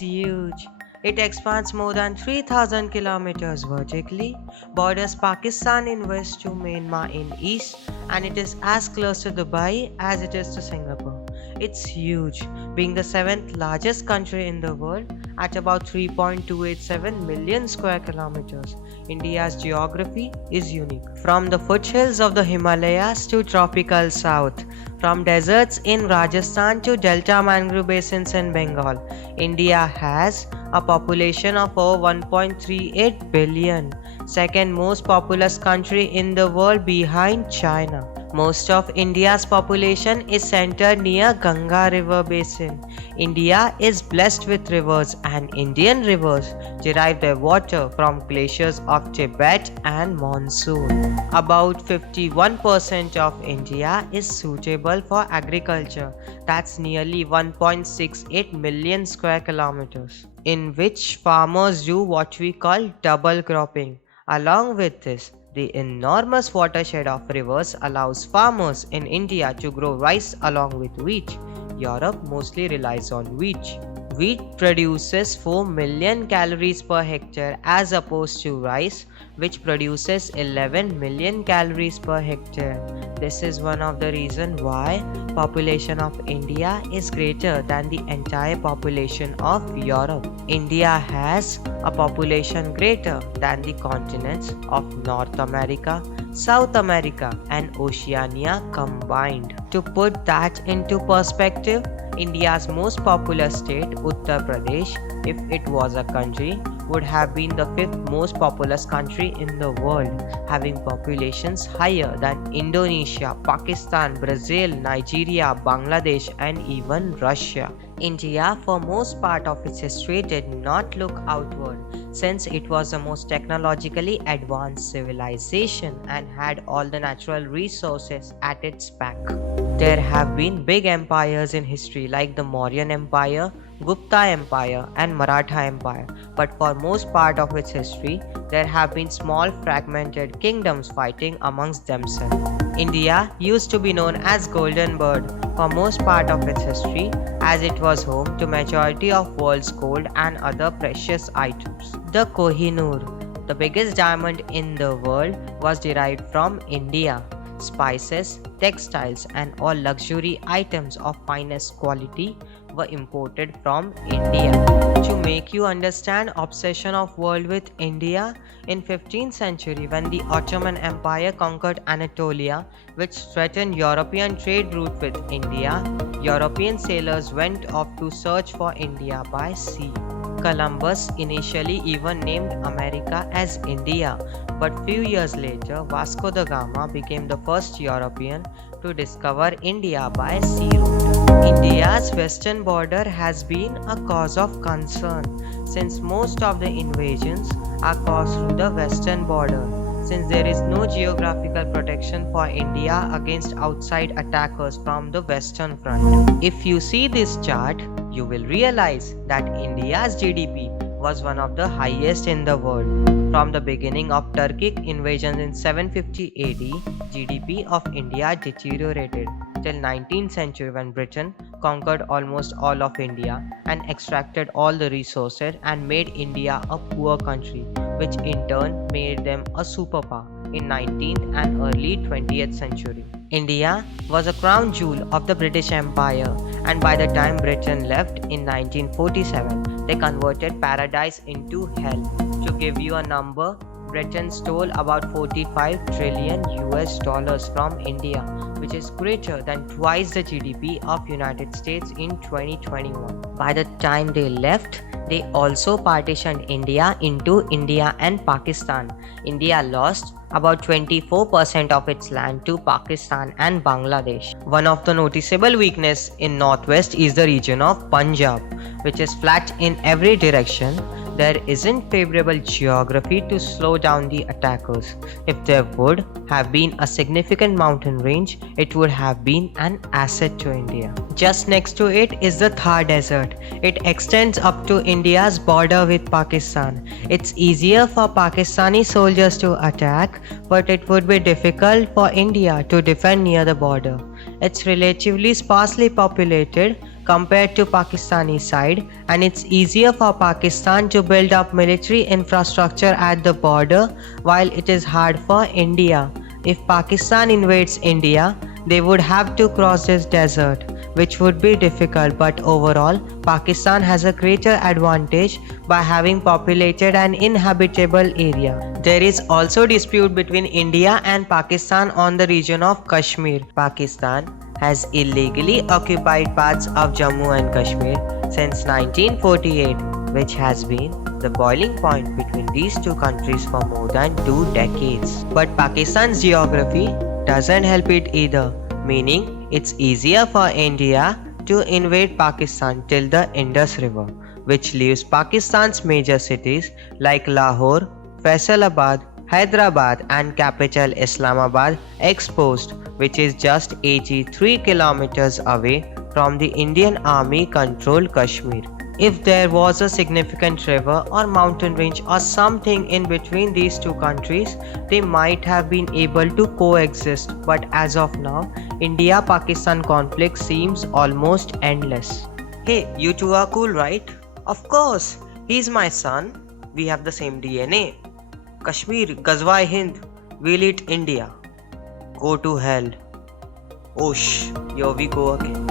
huge. It expands more than 3,000 kilometers vertically, borders Pakistan in west to Myanmar in east, and it is as close to Dubai as it is to Singapore. It's huge, being the seventh largest country in the world at about 3.287 million square kilometers. India's geography is unique. From the foothills of the Himalayas to tropical south, from deserts in Rajasthan to delta mangrove basins in Bengal, India has a population of over 1.38 billion, second most populous country in the world behind China. Most of India's population is centered near Ganga River basin. India is blessed with rivers, and Indian rivers derive their water from glaciers of Tibet and monsoon. About 51% of India is suitable for agriculture. That's nearly 1.68 million square kilometers, in which farmers do what we call double cropping. Along with this, the enormous watershed of rivers allows farmers in India to grow rice along with wheat. Europe mostly relies on wheat. Wheat produces 4 million calories per hectare as opposed to rice, which produces 11 million calories per hectare. This is one of the reasons why population of India is greater than the entire population of Europe. India has a population greater than the continents of North America, South America, and Oceania combined. To put that into perspective, India's most populous state, Uttar Pradesh, if it was a country, would have been the fifth most populous country in the world, having populations higher than Indonesia, Pakistan, Brazil, Nigeria, Bangladesh, and even Russia. India, for most part of its history, did not look outward, since it was the most technologically advanced civilization and had all the natural resources at its back. There have been big empires in history like the Mauryan Empire, Gupta Empire, and Maratha Empire, but for most part of its history, there have been small fragmented kingdoms fighting amongst themselves. India used to be known as Golden Bird for most part of its history, as it was home to majority of world's gold and other precious items. The Kohinoor, the biggest diamond in the world, was derived from India. Spices, textiles, and all luxury items of finest quality were imported from India. To make you understand obsession of world with India, in 15th century when the Ottoman Empire conquered Anatolia, which threatened European trade route with India, European sailors went off to search for India by sea. Columbus initially even named America as India, but few years later Vasco da Gama became the first European to discover India by sea route. India's western border has been a cause of concern since most of the invasions are caused through the western border, since there is no geographical protection for India against outside attackers from the western front. If you see this chart, you will realize that India's GDP was one of the highest in the world. From the beginning of Turkic invasions in 750 AD, GDP of India deteriorated till 19th century when Britain conquered almost all of India and extracted all the resources and made India a poor country, which in turn made them a superpower in 19th and early 20th century. India was a crown jewel of the British Empire, and by the time Britain left in 1947, they converted paradise into hell. To give you a number, Britain stole about 45 trillion US dollars from India, which is greater than twice the GDP of United States in 2021. By the time they left, they also partitioned India into India and Pakistan. India lost about 24% of its land to Pakistan and Bangladesh. One of the noticeable weakness in Northwest is the region of Punjab, which is flat in every direction. There isn't favorable geography to slow down the attackers. If there would have been a significant mountain range, it would have been an asset to India. Just next to it is the Thar Desert. It extends up to India's border with Pakistan. It's easier for Pakistani soldiers to attack, but it would be difficult for India to defend near the border. It's relatively sparsely populated compared to Pakistani side, and it's easier for Pakistan to build up military infrastructure at the border while it is hard for India. If Pakistan invades India, they would have to cross this desert, which would be difficult, but overall, Pakistan has a greater advantage by having populated an inhabitable area. There is also dispute between India and Pakistan on the region of Kashmir. Pakistan has illegally occupied parts of Jammu and Kashmir since 1948, which has been the boiling point between these two countries for more than 2 decades. But Pakistan's geography doesn't help it either, meaning it's easier for India to invade Pakistan till the Indus River, which leaves Pakistan's major cities like Lahore, Faisalabad, Hyderabad and capital Islamabad exposed, which is just 83 kilometers away from the Indian Army controlled Kashmir. If there was a significant river or mountain range or something in between these two countries, they might have been able to coexist, but as of now, India-Pakistan conflict seems almost endless. Hey, you two are cool, right? Of course, he's my son. We have the same DNA. Kashmir, Gazwai Hind, we'll eat India. Go to hell. Oh here we go again.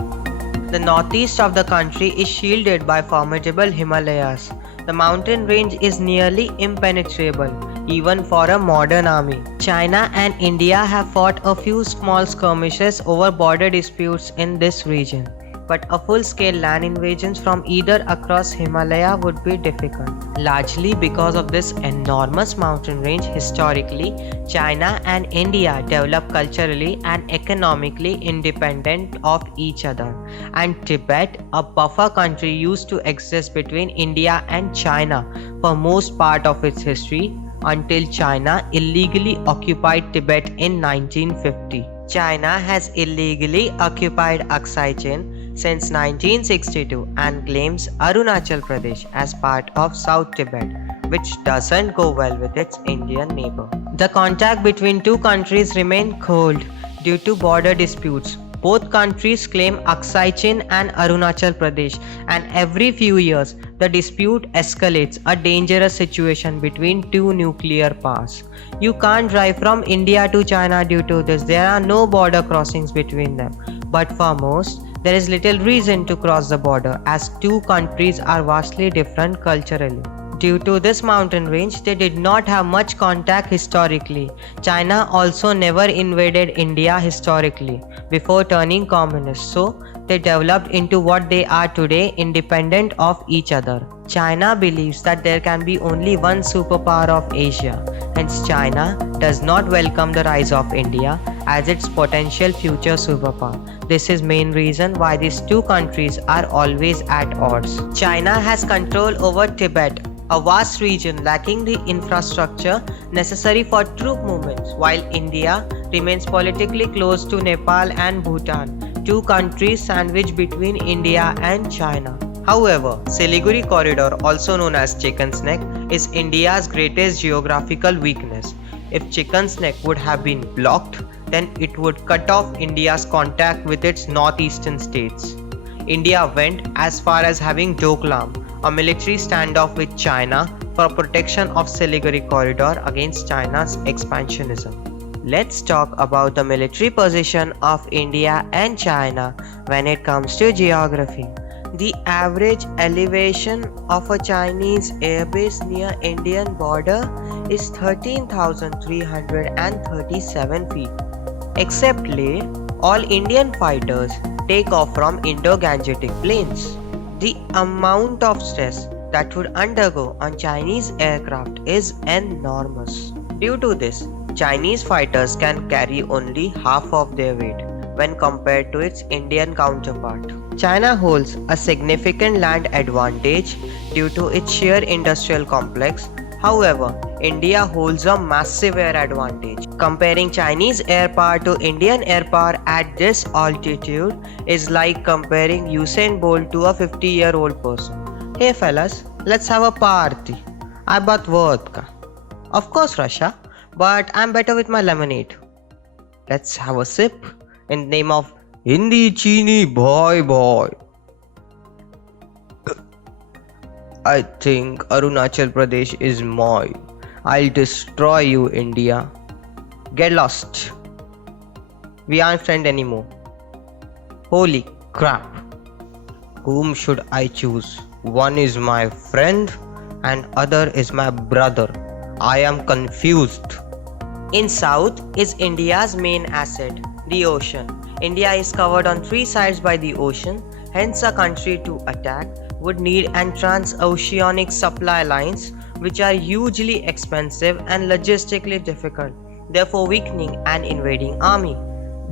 The northeast of the country is shielded by formidable Himalayas. The mountain range is nearly impenetrable, even for a modern army. China and India have fought a few small skirmishes over border disputes in this region, but a full-scale land invasions from either across Himalaya would be difficult. Largely because of this enormous mountain range, historically, China and India developed culturally and economically independent of each other. And Tibet, a buffer country, used to exist between India and China for most part of its history until China illegally occupied Tibet in 1950. China has illegally occupied Aksai Chin since 1962 and claims Arunachal Pradesh as part of South Tibet, which doesn't go well with its Indian neighbor. The contact between two countries remain cold due to border disputes. Both countries claim Aksai Chin and Arunachal Pradesh, and every few years the dispute escalates, a dangerous situation between two nuclear powers. You can't drive from India to China due to this. There are no border crossings between them. But for most, there is little reason to cross the border as two countries are vastly different culturally. Due to this mountain range, they did not have much contact historically. China also never invaded India historically before turning communist, so they developed into what they are today, independent of each other. China believes that there can be only one superpower of Asia, hence China does not welcome the rise of India as its potential future superpower. This is main reason why these two countries are always at odds. China has control over Tibet, a vast region lacking the infrastructure necessary for troop movements, while India remains politically close to Nepal and Bhutan, two countries sandwiched between India and China. However, Siliguri corridor, also known as Chicken's Neck, is India's greatest geographical weakness. If Chicken's Neck would have been blocked, then it would cut off India's contact with its northeastern states. India went as far as having Doklam, a military standoff with China for protection of Siliguri corridor against China's expansionism. Let's talk about the military position of India and China when it comes to geography. The average elevation of a Chinese airbase near Indian border is 13,337 feet. Except Leh, all Indian fighters take off from Indo-Gangetic plains. The amount of stress that would undergo on Chinese aircraft is enormous. Due to this, Chinese fighters can carry only half of their weight when compared to its Indian counterpart. China holds a significant land advantage due to its sheer industrial complex. However, India holds a massive air advantage. Comparing Chinese air power to Indian air power at this altitude is like comparing Usain Bolt to a 50-year-old person. Hey fellas, let's have a party. I bought vodka. Of course Russia, but I'm better with my lemonade. Let's have a sip in the name of Hindi Chini Boy Boy. I think Arunachal Pradesh is mine. I'll destroy you, India. Get lost. We aren't friends anymore. Holy crap. Whom should I choose? One is my friend and other is my brother. I am confused. In south is India's main asset, the ocean. India is covered on three sides by the ocean, hence a country to attack would need an transoceanic supply lines which are hugely expensive and logistically difficult, therefore weakening an invading army.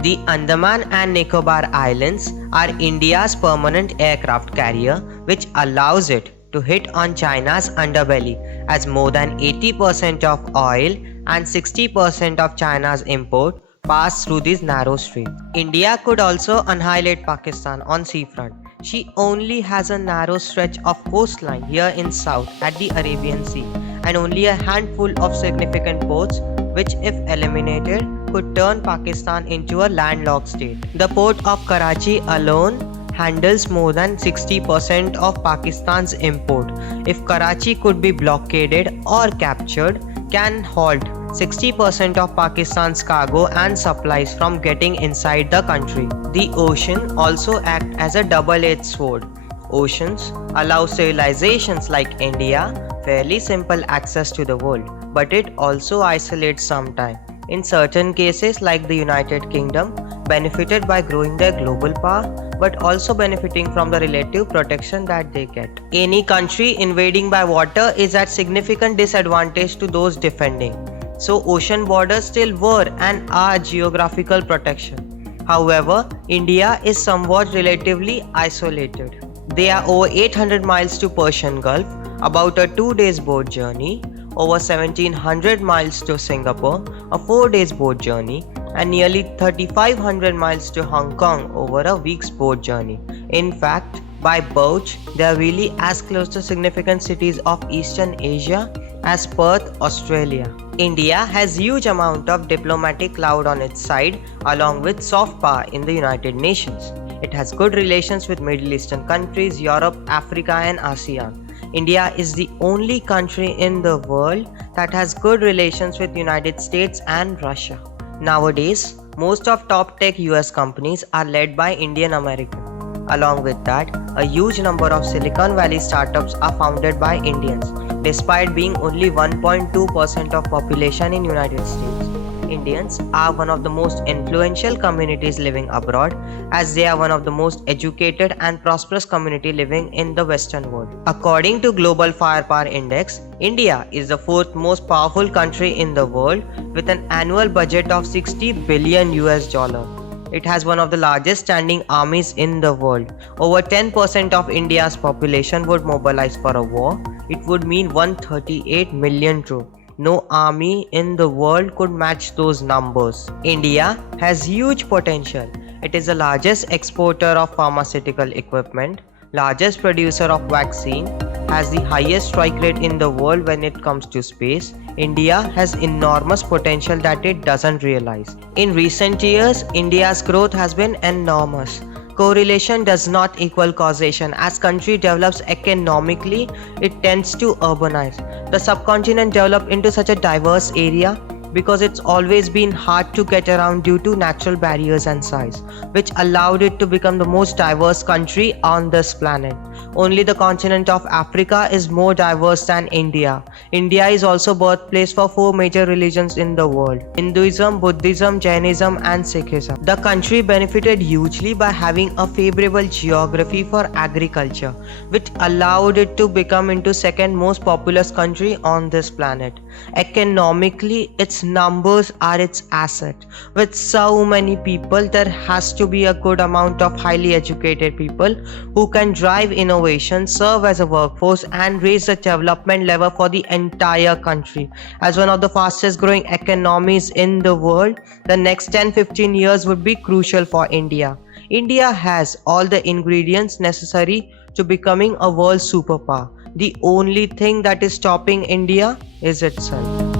The Andaman and Nicobar Islands are India's permanent aircraft carrier which allows it to hit on China's underbelly as more than 80% of oil and 60% of China's import pass through these narrow straits. India could also annihilate Pakistan on seafront. She only has a narrow stretch of coastline here in south at the Arabian Sea and only a handful of significant ports which if eliminated could turn Pakistan into a landlocked state. The port of Karachi alone handles more than 60% of Pakistan's import. If Karachi could be blockaded or captured, can halt 60% of Pakistan's cargo and supplies from getting inside the country. The ocean also acts as a double-edged sword. Oceans allow civilizations like India fairly simple access to the world, but it also isolates sometimes. In certain cases like the United Kingdom, benefited by growing their global power, but also benefiting from the relative protection that they get. Any country invading by water is at significant disadvantage to those defending. So ocean borders still were and are geographical protection. However, India is somewhat relatively isolated. They are over 800 miles to Persian Gulf, about a 2 days boat journey, over 1700 miles to Singapore, a 4 days boat journey, and nearly 3500 miles to Hong Kong over a week's boat journey. In fact, by boat, they are really as close to significant cities of Eastern Asia as Perth, Australia. India has huge amount of diplomatic clout on its side along with soft power in the United Nations. It has good relations with Middle Eastern countries, Europe, Africa and ASEAN. India is the only country in the world that has good relations with United States and Russia. Nowadays, most of top tech US companies are led by Indian Americans. Along with that, a huge number of Silicon Valley startups are founded by Indians, despite being only 1.2% of population in United States. Indians are one of the most influential communities living abroad as they are one of the most educated and prosperous community living in the Western world. According to Global Firepower Index, India is the fourth most powerful country in the world with an annual budget of 60 billion US dollar. It has one of the largest standing armies in the world. Over 10% of India's population would mobilize for a war. It would mean 138 million troops. No army in the world could match those numbers. India has huge potential. It is the largest exporter of pharmaceutical equipment, largest producer of vaccine, has the highest strike rate in the world when it comes to space. India has enormous potential that it doesn't realize. In recent years, India's growth has been enormous. Correlation does not equal causation. As country develops economically, it tends to urbanize. The subcontinent developed into such a diverse area because it's always been hard to get around due to natural barriers and size, which allowed it to become the most diverse country on this planet. Only the continent of Africa is more diverse than India. India is also birthplace for 4 major religions in the world: Hinduism, Buddhism, Jainism and Sikhism. The country benefited hugely by having a favorable geography for agriculture, which allowed it to become into second most populous country on this planet. Economically, its numbers are its asset. With so many people, there has to be a good amount of highly educated people who can drive innovation, serve as a workforce and raise the development level for the entire country. As one of the fastest growing economies in the world, the next 10-15 years would be crucial for India. India has all the ingredients necessary to becoming a world superpower. The only thing that is stopping India is itself.